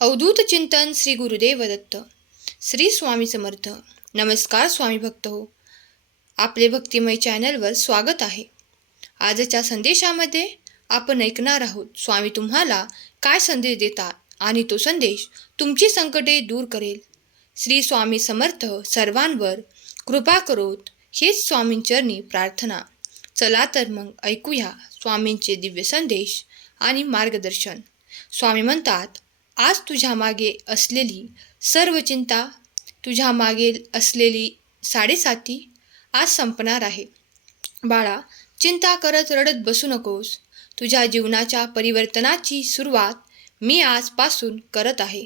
अवधूत चिंतन श्री गुरुदेव दत्त श्री स्वामी समर्थ. नमस्कार स्वामी भक्त हो. आपले भक्तिमय चॅनलवर स्वागत आहे. आजच्या संदेशामध्ये आपण ऐकणार आहोत स्वामी तुम्हाला काय संदेश देतात आणि तो संदेश तुमची संकटे दूर करेल. श्री स्वामी समर्थ सर्वांवर कृपा करोत हेच स्वामींचरणी प्रार्थना. चला तर मग ऐकूया स्वामींचे दिव्य संदेश आणि मार्गदर्शन. स्वामी म्हणतात आज तुझ्या मागे असलेली सर्व चिंता तुझ्या मागे असलेली साडेसाती आज संपणार आहे. बाळा चिंता करत रडत बसू नकोस. तुझ्या जीवनाच्या परिवर्तनाची सुरुवात मी आजपासून करत आहे.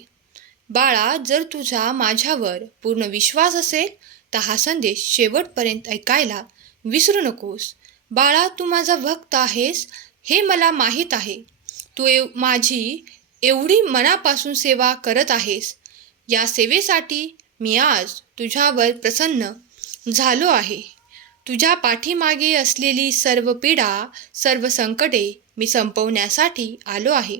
बाळा जर तुझा माझ्यावर पूर्ण विश्वास असेल तर हा संदेश शेवटपर्यंत ऐकायला विसरू नकोस. बाळा तू माझा भक्त आहेस हे मला माहीत आहे. तू माझी एवढी मनापासून सेवा करत आहेस. या सेवेसाठी मी आज तुझ्यावर प्रसन्न झालो आहे. तुझ्या पाठीमागे असलेली सर्व पीडा सर्व संकटे मी संपवण्यासाठी आलो आहे.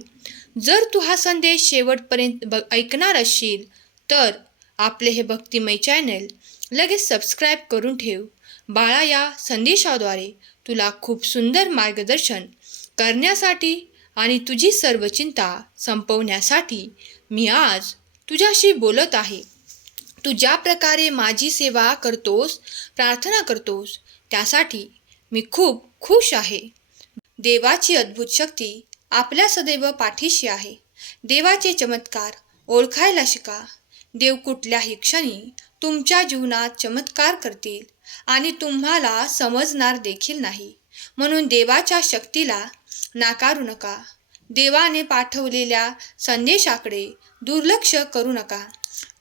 जर तू हा संदेश शेवटपर्यंत ब ऐकणार असशील तर आपले हे भक्तिमय चॅनल लगेच सबस्क्राईब करून ठेव. बाळा या संदेशाद्वारे तुला खूप सुंदर मार्गदर्शन करण्यासाठी आणि तुझी सर्व चिंता संपवण्यासाठी मी आज तुझ्याशी बोलत आहे. तू ज्या प्रकारे माझी सेवा करतोस प्रार्थना करतोस त्यासाठी मी खूप खुश आहे. देवाची अद्भुत शक्ती आपल्या सदैव पाठीशी आहे. देवाचे चमत्कार ओळखायला शिका. देव कुठल्याही क्षणी तुमच्या जीवनात चमत्कार करतील आणि तुम्हाला समजणार देखील नाही. म्हणून देवाच्या शक्तीला नाकारू नका. देवाने पाठवलेल्या संदेशाकडे दुर्लक्ष करू नका.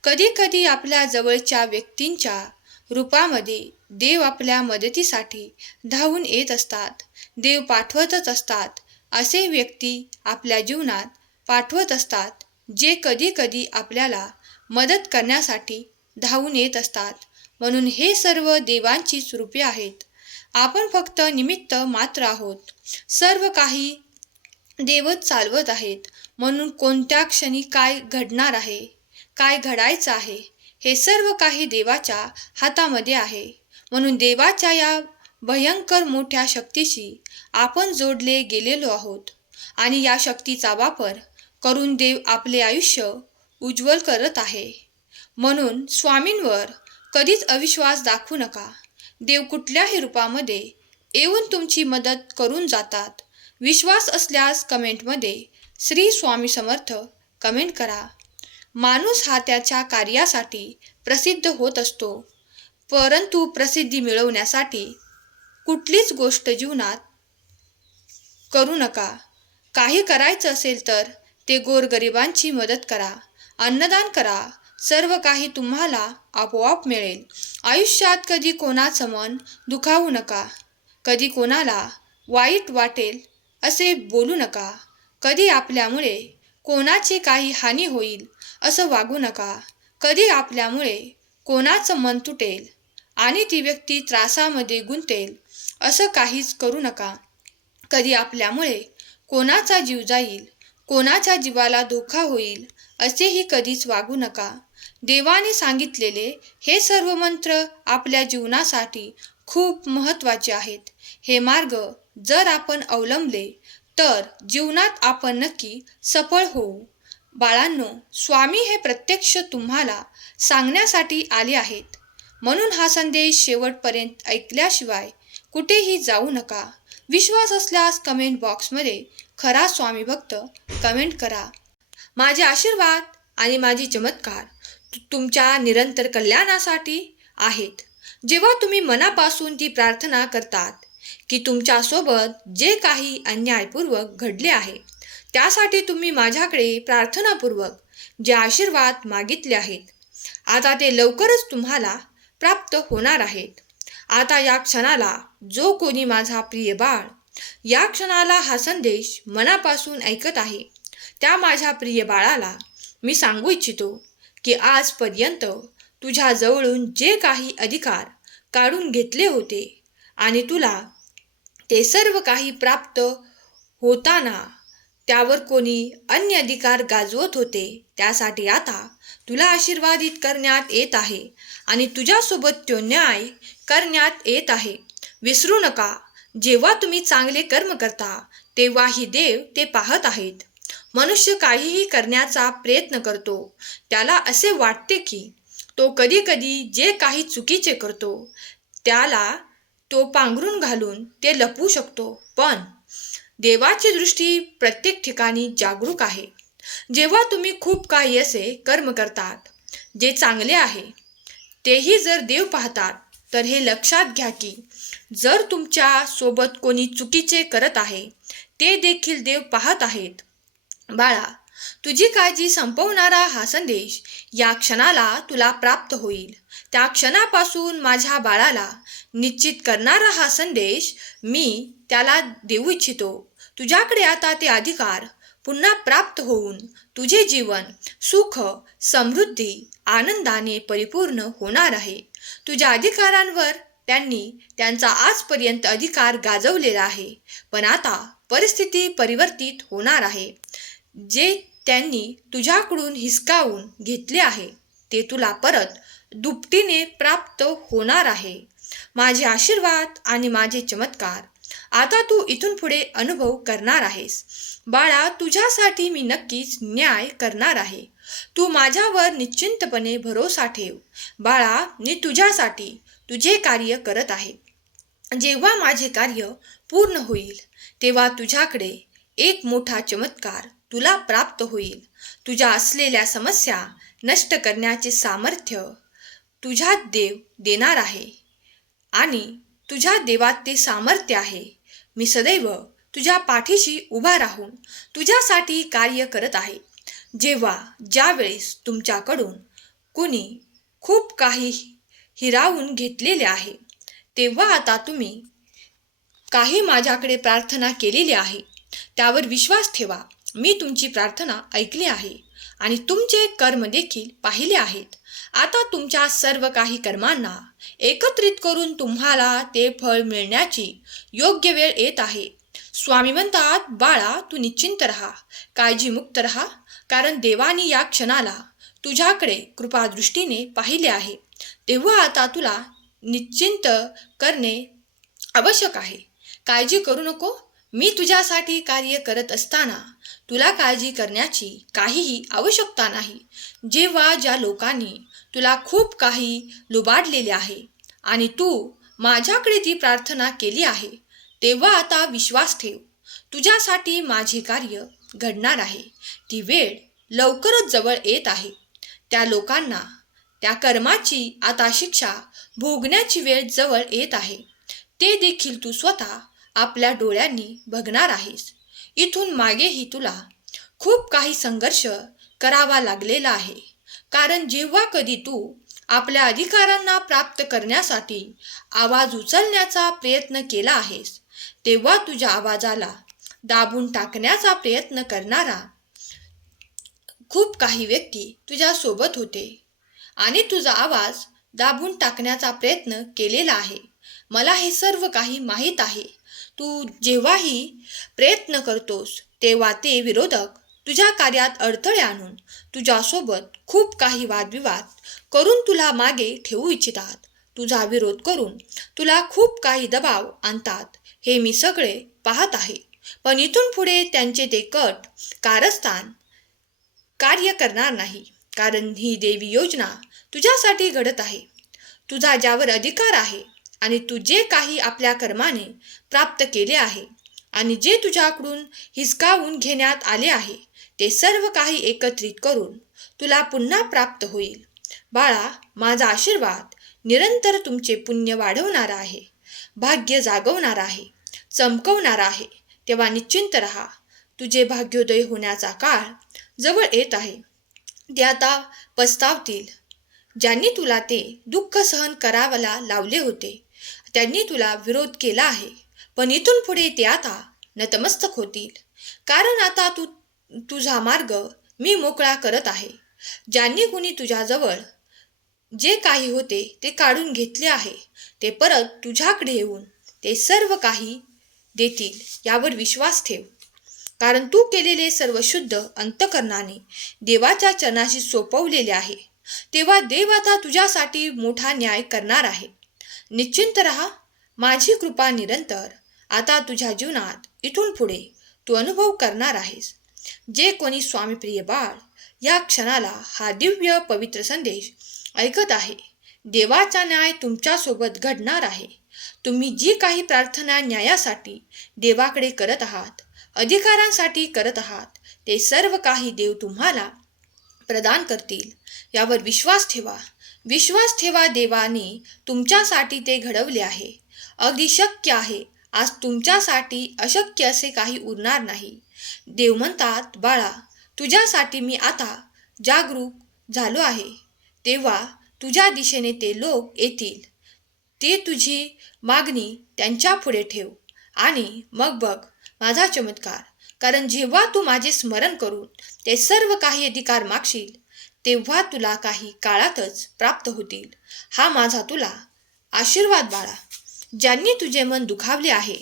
कधीकधी आपल्या जवळच्या व्यक्तींच्या रूपामध्ये देव आपल्या मदतीसाठी धावून येत असतात. देव पाठवतच असतात. असे व्यक्ती आपल्या जीवनात पाठवत असतात जे कधीकधी आपल्याला मदत करण्यासाठी धावून येत असतात. म्हणून हे सर्व देवांचीच रूपे आहेत. आपण फक्त निमित्त मात्र आहोत. सर्व काही देवच चालवत आहेत. म्हणून कोणत्या क्षणी काय घडणार आहे? काय घडायचं आहे? हे सर्व काही देवाच्या हातामध्ये आहे. म्हणून देवाच्या या भयंकर मोठ्या शक्तीशी आपण जोडले गेलेलो आहोत. आणि या शक्तीचा वापर करून देव आपले आयुष्य उज्ज्वल करत आहे. म्हणून स्वामींवर कधीच अविश्वास दाखवू नका. देव कुठल्याही रूपामध्ये येऊन तुमची मदत करून जातात. विश्वास असल्यास कमेंटमध्ये श्री स्वामी समर्थ कमेंट करा. माणूस हा त्याच्या कार्यासाठी प्रसिद्ध होत असतो. परंतु प्रसिद्धी मिळवण्यासाठी कुठलीच गोष्ट जीवनात करू नका. काही करायचं असेल तर ते गोरगरिबांची मदत करा. अन्नदान करा. सर्व काही तुम्हाला आपोआप मिळेल. आयुष्यात कधी कोणाचं मन दुखावू नका. कधी कोणाला वाईट वाटेल असे बोलू नका. कधी आपल्यामुळे कोणाची काही हानी होईल असं वागू नका. कधी आपल्यामुळे कोणाचं मन तुटेल आणि ती व्यक्ती त्रासामध्ये गुंतेल असं काहीच करू नका. कधी आपल्यामुळे कोणाचा जीव जाईल कोणाच्या जीवाला धोका होईल असेही कधीच वागू नका. देवाने सांगितलेले हे सर्व मंत्र आपल्या जीवनासाठी खूप महत्त्वाचे आहेत. हे मार्ग जर आपण अवलंबले तर जीवनात आपण नक्की सफळ होऊ. बाळांनो स्वामी हे प्रत्यक्ष तुम्हाला सांगण्यासाठी आले आहेत. म्हणून हा संदेश शेवटपर्यंत ऐकल्याशिवाय कुठेही जाऊ नका. विश्वास असल्यास कमेंट बॉक्समध्ये खरा स्वामी भक्त कमेंट करा. माझे आशीर्वाद आणि माझी चमत्कार तुमच्या निरंतर कल्याणासाठी आहेत. जेव्हा तुम्ही मनापासून ती प्रार्थना करतात की तुमच्यासोबत जे काही अन्यायपूर्वक घडले आहे त्यासाठी तुम्ही माझ्याकडे प्रार्थनापूर्वक जे आशीर्वाद मागितले आहेत आता ते लवकरच तुम्हाला प्राप्त होणार आहेत. आता या क्षणाला जो कोणी माझा प्रिय बाळ या क्षणाला हा संदेश मनापासून ऐकत आहे. त्या माझ्या प्रिय बाळाला मी सांगू इच्छितो की आजपर्यंत तुझ्याजवळून जे काही अधिकार काढून घेतले होते आणि तुला ते सर्व काही प्राप्त होताना त्यावर कोणी अन्य अधिकार गाजवत होते त्यासाठी आता तुला आशीर्वादित करण्यात येत आहे आणि तुझ्यासोबत तो न्याय करण्यात येत आहे. विसरू नका जेव्हा तुम्ही चांगले कर्म करता तेव्हाही देव ते पाहत आहेत. मनुष्य काहीही करण्याचा प्रयत्न करतो. त्याला असे वाटते की तो कधीकधी जे काही चुकीचे करतो त्याला तो पांघरून घालून ते लपवू शकतो. पण देवाची दृष्टी प्रत्येक ठिकाणी जागरूक आहे. जेव्हा तुम्ही खूप काही असे कर्म करतात जे चांगले आहे तेही जर देव पाहतात तर हे लक्षात घ्या की जर तुमच्यासोबत कोणी चुकीचे करत आहे ते देखील देव पाहत आहेत. बाळा तुझी काळजी संपवणारा हा संदेश या क्षणाला तुला प्राप्त होईल. त्या क्षणापासून माझ्या बाळाला निश्चित करणारा हा संदेश मी त्याला देऊ इच्छितो. तुझ्याकडे आता ते अधिकार पुन्हा प्राप्त होऊन तुझे जीवन सुख समृद्धी आनंदाने परिपूर्ण होणार आहे. तुझ्या अधिकारांवर त्यांनी त्यांचा आजपर्यंत अधिकार गाजवलेला आहे. पण आता परिस्थिती परिवर्तित होणार आहे. जे त्यांनी तुझ्याकडून हिसकावून घेतले आहे ते तुला परत दुपटीने प्राप्त होणार आहे. माझे आशीर्वाद आणि माझे चमत्कार. आता तू इथून पुढे अनुभव करणार आहेस. बाळा तुझ्यासाठी मी नक्कीच न्याय करणार आहे. तू माझ्यावर निश्चिंतपणे भरोसा ठेव. बाळा मी तुझ्यासाठी तुझे कार्य करत आहे. जेव्हा माझे कार्य पूर्ण होईल तेव्हा तुझ्याकडे एक मोठा चमत्कार तुला प्राप्त होईल. तुझ्या असलेल्या समस्या नष्ट करण्याचे सामर्थ्य तुझ्यात देव देणार आहे आणि तुझ्या देवात ते सामर्थ्य आहे. मी सदैव तुझ्या पाठीशी उभा राहून तुझ्यासाठी कार्य करत आहे. जेव्हा ज्यावेळेस तुमच्याकडून कुणी खूप काही हिरावून घेतलेले आहे. तेव्हा आता तुम्ही काही माझ्याकडे प्रार्थना केलेली आहे. त्यावर विश्वास ठेवा. मी तुमची प्रार्थना ऐकली आहे आणि तुमचे कर्म देखील पाहिले आहेत. आता तुमच्या सर्व काही कर्मांना एकत्रित करून तुम्हाला ते फळ मिळण्याची योग्य वेळ येत आहे. स्वामी म्हणतात बाळा तू निश्चिंत राहा. काळजीमुक्त राहा. कारण देवानी या क्षणाला तुझ्याकडे कृपादृष्टीने पाहिले आहे. तेव्हा आता तुला निश्चिंत करणे आवश्यक आहे. काळजी करू नको. मी तुझ्यासाठी कार्य करत असताना तुला काळजी करण्याची काहीही आवश्यकता नाही. जेव्हा ज्या लोकांनी तुला खूप काही लुबाडलेले आहे आणि तू माझ्याकडे ती प्रार्थना केली आहे तेव्हा आता विश्वास ठेव. तुझ्यासाठी माझे कार्य घडणार आहे. ती वेळ लवकरच जवळ येत आहे. त्या लोकांना त्या कर्माची आता शिक्षा भोगण्याची वेळ जवळ येत आहे. ते देखील तू स्वतः आपल्या डोळ्यांनी बघणार आहेस. इथून मागेही तुला खूप काही संघर्ष करावा लागलेला आहे. कारण जेव्हा कधी तू आपल्या अधिकारांना प्राप्त करण्यासाठी आवाज उचलण्याचा प्रयत्न केला आहेस तेव्हा तुझ्या आवाजाला दाबून टाकण्याचा प्रयत्न करणारा खूप काही व्यक्ती तुझ्यासोबत होते. आणि तुझा आवाज दाबून टाकण्याचा प्रयत्न केलेला आहे. मला हे सर्व काही माहीत आहे. तू जेव्हाही प्रयत्न करतोस तेव्हा ते विरोधक तुझ्या कार्यात अडथळे आणून तुझ्यासोबत खूप काही वादविवाद करून तुला मागे ठेवू इच्छितात. तुझा विरोध करून तुला खूप काही दबाव आणतात हे मी सगळे पाहत आहे. पण इथून पुढे त्यांचे ते कट कारस्थान कार्य करणार नाही. कारण ही देवी योजना तुझ्यासाठी घडत आहे. तुझा ज्यावर अधिकार आहे आणि तू जे काही आपल्या कर्माने प्राप्त केले आहे आणि जे तुझ्याकडून हिसकावून घेण्यात आले आहे ते सर्व काही एकत्रित करून तुला पुन्हा प्राप्त होईल. बाळा माझा आशीर्वाद निरंतर तुमचे पुण्य वाढवणारा आहे भाग्य जागवणार आहे चमकवणार आहे. तेव्हा निश्चिंत रहा. तुझे भाग्योदय होण्याचा काळ जवळ येत आहे. ते आता पस्तावतील. ज्यांनी तुला ते दुःख सहन करावला लावले होते त्यांनी तुला विरोध केला आहे. पण इथून पुढे ते आता नतमस्तक होतील. कारण आता तू तुझा मार्ग मी मोकळा करत आहे. ज्यांनी कुणी तुझ्याजवळ जे काही होते ते काढून घेतले आहे ते परत तुझ्याकडे येऊन ते सर्व काही देतील यावर विश्वास ठेव. कारण तू केलेले सर्व शुद्ध अंतकरणाने देवाच्या चरणाशी सोपवलेले आहे. तेव्हा देव आता तुझ्यासाठी मोठा न्याय करणार आहे. निश्चिंत रहा. माझी कृपा निरंतर आता तुझ्या जीवनात इथून पुढे तू अनुभव करणार आहेस. जे कोणी स्वामीप्रिय बाळ या क्षणाला हा दिव्य पवित्र संदेश ऐकत आहे देवाचा न्याय तुमच्यासोबत घडणार आहे. तुम्ही जी काही प्रार्थना न्यायासाठी देवाकडे करत आहात अधिकारांसाठी करत आहात. ते सर्व काही देव तुम्हाला प्रदान करतील. यावर विश्वास ठेवा. विश्वास ठेवा देवाने तुमच्यासाठी ते घडवले आहे. अगदी शक्य आहे. आज तुमच्यासाठी अशक्य असे काही उरणार नाही. देव म्हणतात बाळा तुझ्यासाठी मी आता जागरूक झालो आहे. तेव्हा तुझ्या दिशेने ते लोक येतील. ते तुझी मागणी त्यांच्या पुढे ठेव. आणि मग बघ माझा चमत्कार. कारण जेव्हा तू माझे स्मरण करून ते सर्व काही अधिकार मागशील तेव्हा तुला काही काळातच प्राप्त होतील. हा माझा तुला आशीर्वाद बाळा. ज्यांनी तुझे मन दुखावले आहे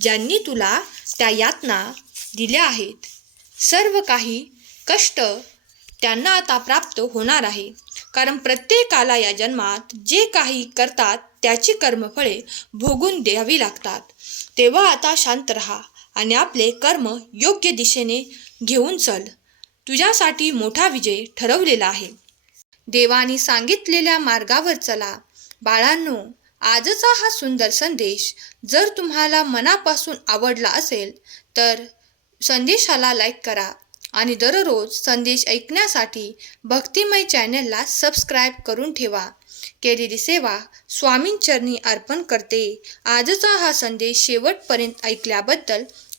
ज्यांनी तुला त्या यातना दिल्या आहेत सर्व काही कष्ट त्यांना आता प्राप्त होणार आहे. कारण प्रत्येकाला या जन्मात जे काही करतात त्याची कर्मफळे भोगून द्यावी लागतात. तेव्हा आता शांत रहा. आणि आपले कर्म योग्य दिशेने घेऊन चल. तुझ्यासाठी मोठा विजय ठरवलेला आहे. देवानी सांगितलेल्या मार्गावर चला. बाळांनो आजचा हा सुंदर संदेश जर तुम्हाला मनापासून आवडला असेल तर संदेशाला लाईक करा आणि दररोज संदेश ऐकण्यासाठी भक्तिमय चॅनलला सबस्क्राईब करून ठेवा. केलेली सेवा स्वामींचरणी अर्पण करते. आजचा हा संदेश शेवटपर्यंत ऐकल्याबद्दल